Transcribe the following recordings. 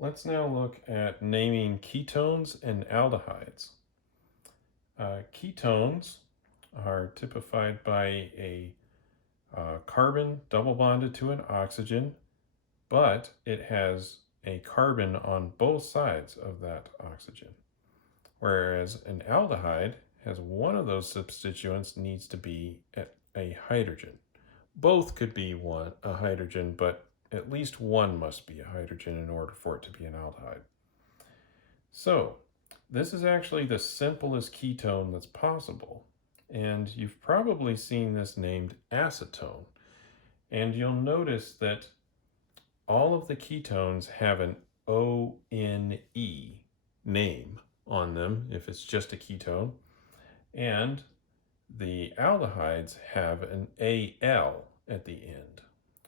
Let's now look at naming ketones and aldehydes. Ketones are typified by a carbon double bonded to an oxygen, but it has a carbon on both sides of that oxygen. Whereas an aldehyde has one of those substituents needs to be a hydrogen. Both could be a hydrogen, but at least one must be a hydrogen in order for it to be an aldehyde. So this is actually the simplest ketone that's possible. And you've probably seen this named acetone. And you'll notice that all of the ketones have an ONE name on them if it's just a ketone. And the aldehydes have an AL at the end.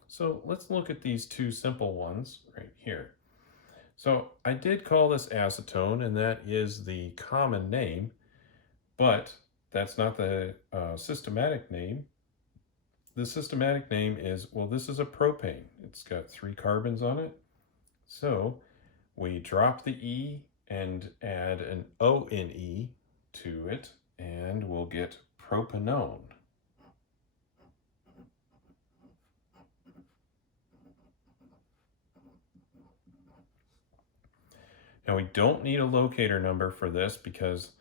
So let's look at these two simple ones right here. So I did call this acetone, and that is the common name, but that's not the systematic name. The systematic name is, well, this is a propane. It's got 3 carbons on it. So we drop the E and add an ONE to it, and we'll get propanone. Now we don't need a locator number for this because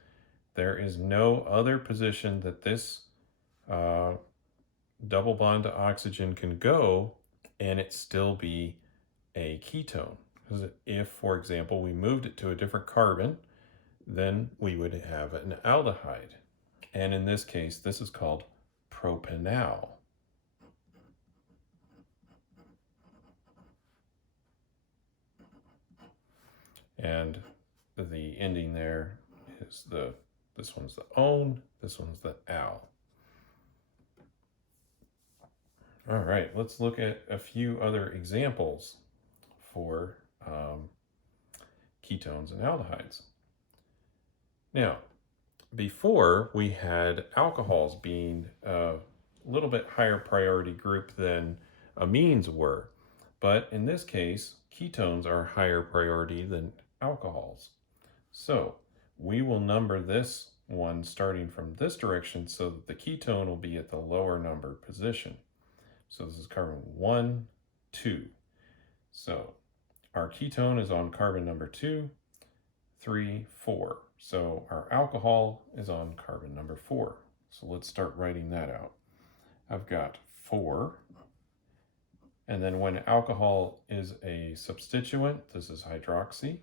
there is no other position that this double bond to oxygen can go and it still be a ketone. Because if, for example, we moved it to a different carbon, then we would have an aldehyde. And in this case, this is called propanal. And the ending there is this one's the "-one", this one's the "-al". All right, let's look at a few other examples for ketones and aldehydes. Now, before we had alcohols being a little bit higher priority group than amines were, but in this case, ketones are higher priority than alcohols. So we will number this one starting from this direction so that the ketone will be at the lower number position. So this is carbon 1, 2. So our ketone is on carbon number 2, 3, 4. So our alcohol is on carbon number 4. So let's start writing that out. I've got 4. And then when alcohol is a substituent, this is hydroxy.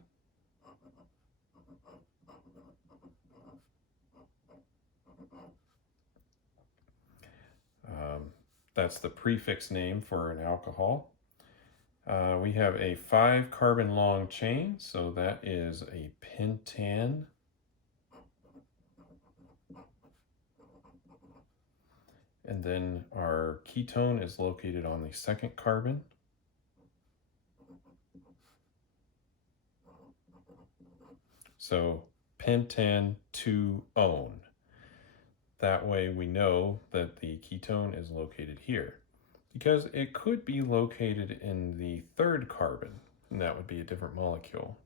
That's the prefix name for an alcohol. We have a 5 carbon long chain, so that is a pentane. And then our ketone is located on the second carbon. So pentane 2-one. That way we know that the ketone is located here, because it could be located in the third carbon, and that would be a different molecule.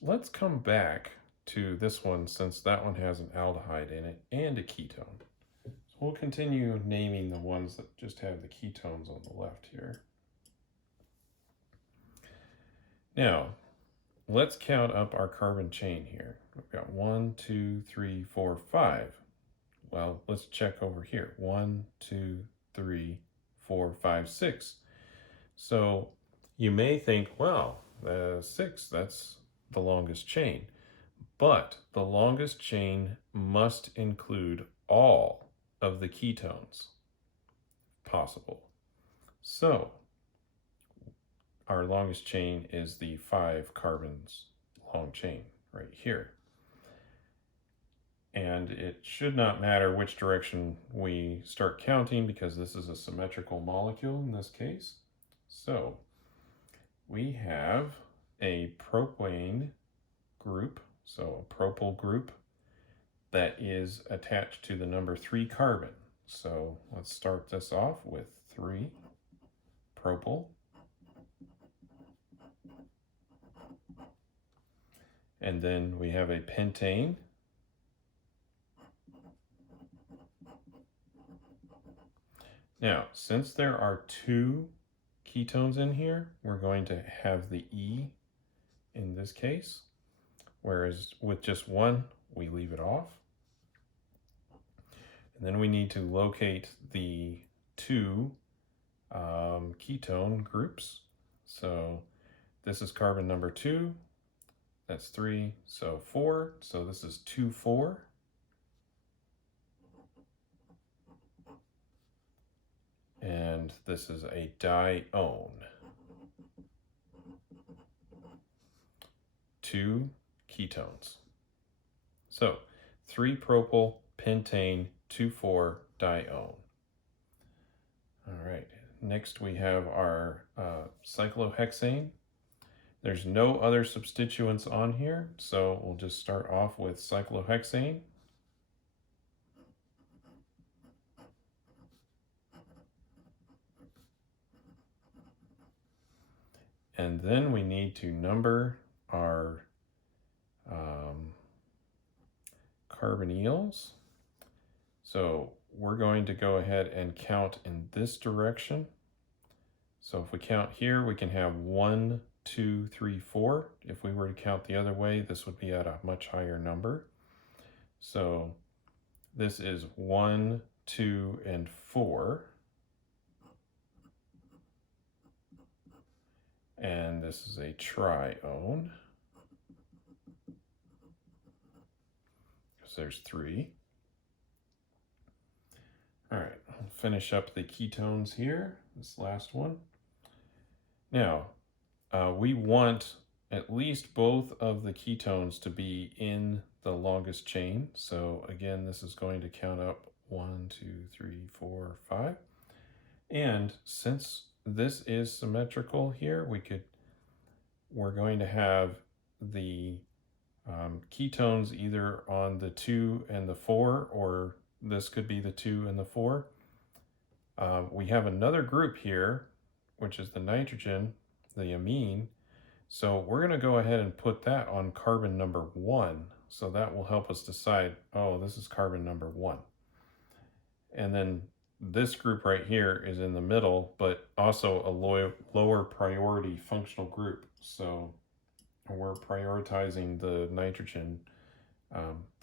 Let's come back to this one since that one has an aldehyde in it and a ketone. So we'll continue naming the ones that just have the ketones on the left here. Now, let's count up our carbon chain here. We've got 1, 2, 3, 4, 5. Well, let's check over here. 1, 2, 3, 4, 5, 6. So you may think, well, 6, that's the longest chain. But the longest chain must include all of the ketones possible. So our longest chain is the 5 carbons long chain right here. And it should not matter which direction we start counting because this is a symmetrical molecule in this case. So we have a propane group, so a propyl group that is attached to the number 3 carbon. So let's start this off with 3 propyl. then we have a pentane. Now, since there are two ketones in here, we're going to have the E in this case, whereas with just one, we leave it off. And then we need to locate the two ketone groups. So this is carbon number 2, that's 3, so 4, so this is 2,4. And this is a dione. 2 ketones. So 3-propyl pentane 2,4-dione. All right, next we have our cyclohexane. There's no other substituents on here, so we'll just start off with cyclohexane. And then we need to number our carbonyls. So we're going to go ahead and count in this direction. So if we count here, we can have 1, 2, 3, 4. If we were to count the other way, this would be at a much higher number. So this is 1, 2, and 4. And this is a trione, because there's 3. All right, I'll finish up the ketones here, this last one. Now, we want at least both of the ketones to be in the longest chain. So again, this is going to count up 1, 2, 3, 4, 5. And since this is symmetrical here, we're going to have the ketones either on the 2 and the 4, or this could be the 2 and the 4. We have another group here, which is the nitrogen, the amine. So we're going to go ahead and put that on carbon number 1. So that will help us decide, oh, this is carbon number 1. And then this group right here is in the middle, but also a lower priority functional group. So we're prioritizing the nitrogen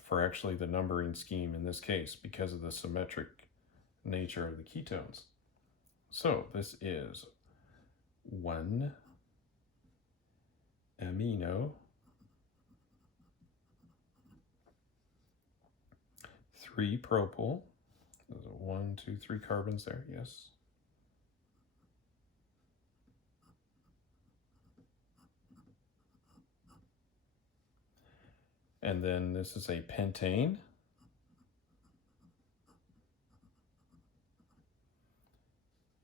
for actually the numbering scheme in this case because of the symmetric nature of the ketones. So this is 1 amino, 3 propyl. There's 1, 2, 3 carbons there, yes. And then this is a pentane.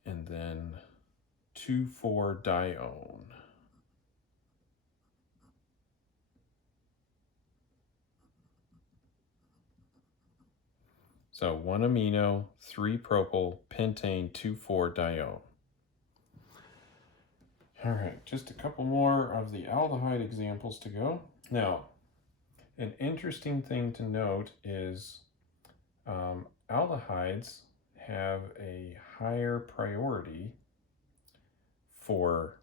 And then 2,4-dione. So 1 amino, 3 propyl, pentane, 2,4-dione. All right, just a couple more of the aldehyde examples to go. Now, an interesting thing to note is aldehydes have a higher priority for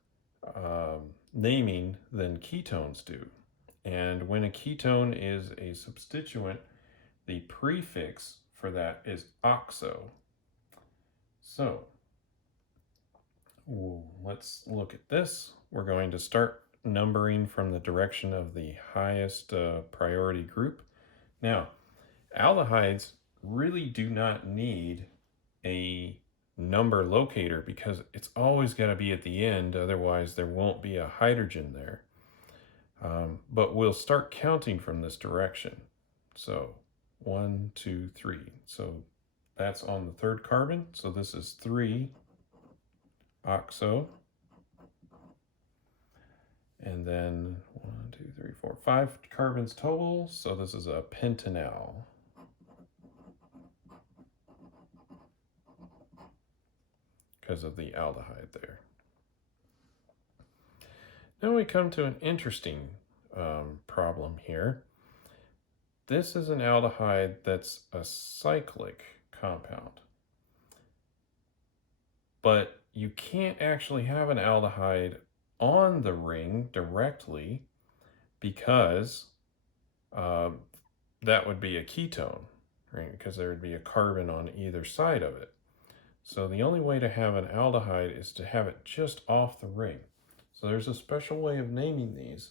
naming than ketones do. And when a ketone is a substituent, the prefix for that is oxo. So let's look at this. We're going to start numbering from the direction of the highest priority group. Now, aldehydes really do not need a number locator because it's always going to be at the end, otherwise there won't be a hydrogen there. But we'll start counting from this direction. So 1, 2, 3. So that's on the 3rd carbon. So this is 3 oxo. And then 1, 2, 3, 4, 5 carbons total. So this is a pentanal. Because of the aldehyde there. Now we come to an interesting problem here. This is an aldehyde that's a cyclic compound. But you can't actually have an aldehyde on the ring directly because that would be a ketone, right? Because there would be a carbon on either side of it. So the only way to have an aldehyde is to have it just off the ring. So there's a special way of naming these.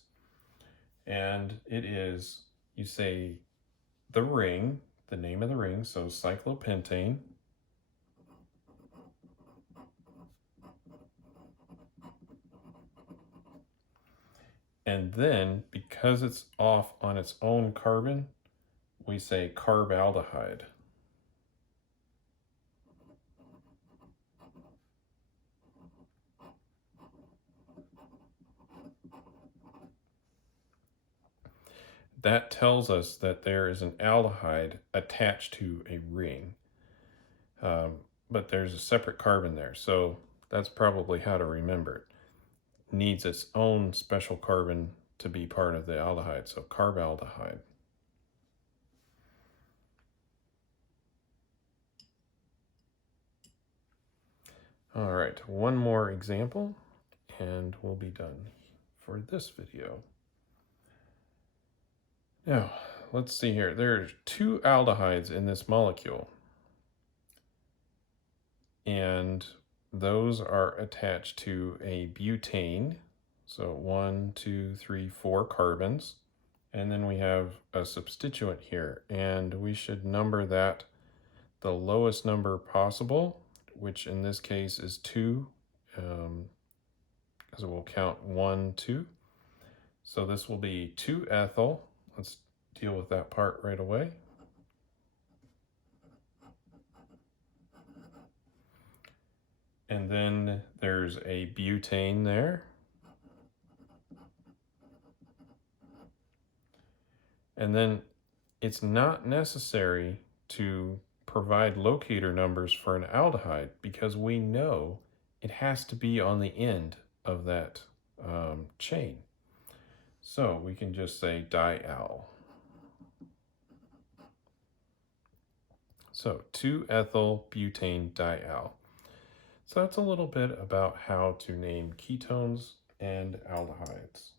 And it is, you say the ring, the name of the ring, so cyclopentane. And then, because it's off on its own carbon, we say carbaldehyde. That tells us that there is an aldehyde attached to a ring. But there's a separate carbon there, so that's probably how to remember it. Needs its own special carbon to be part of the aldehyde, so carbaldehyde. All right, one more example and we'll be done for this video. Now, let's see here. There are two aldehydes in this molecule, and those are attached to a butane. So 1, 2, 3, 4 carbons. And then we have a substituent here, and we should number that the lowest number possible, which in this case is 2, because we'll count 1, 2. So this will be 2-ethyl. Let's deal with that part right away. And then there's a butane there. And then it's not necessary to provide locator numbers for an aldehyde because we know it has to be on the end of that chain. So we can just say dial. So 2-ethyl butane dial. So that's a little bit about how to name ketones and aldehydes.